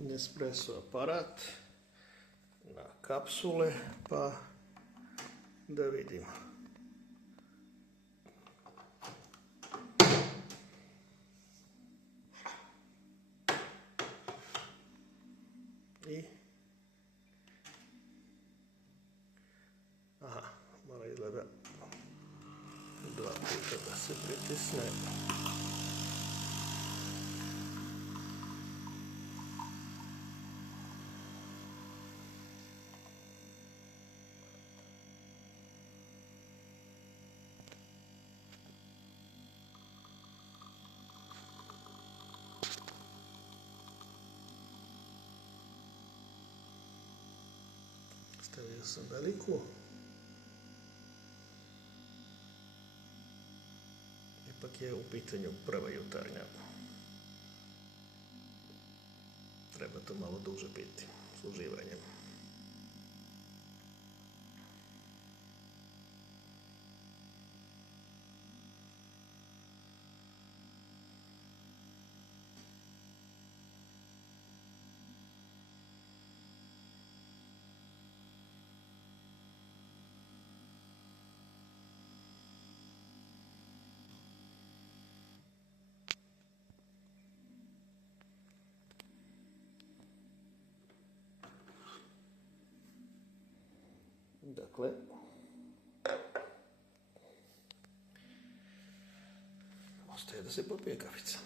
Nespresso aparat na kapsule, pa da vidimo. I aha, malo izgleda 2 puta da se pritisne. Stavio sam veliku. Ipak je u pitanju prva jutarnja. Treba to malo duže biti s uživanjem. Dakle, ostaje da se popije kafica.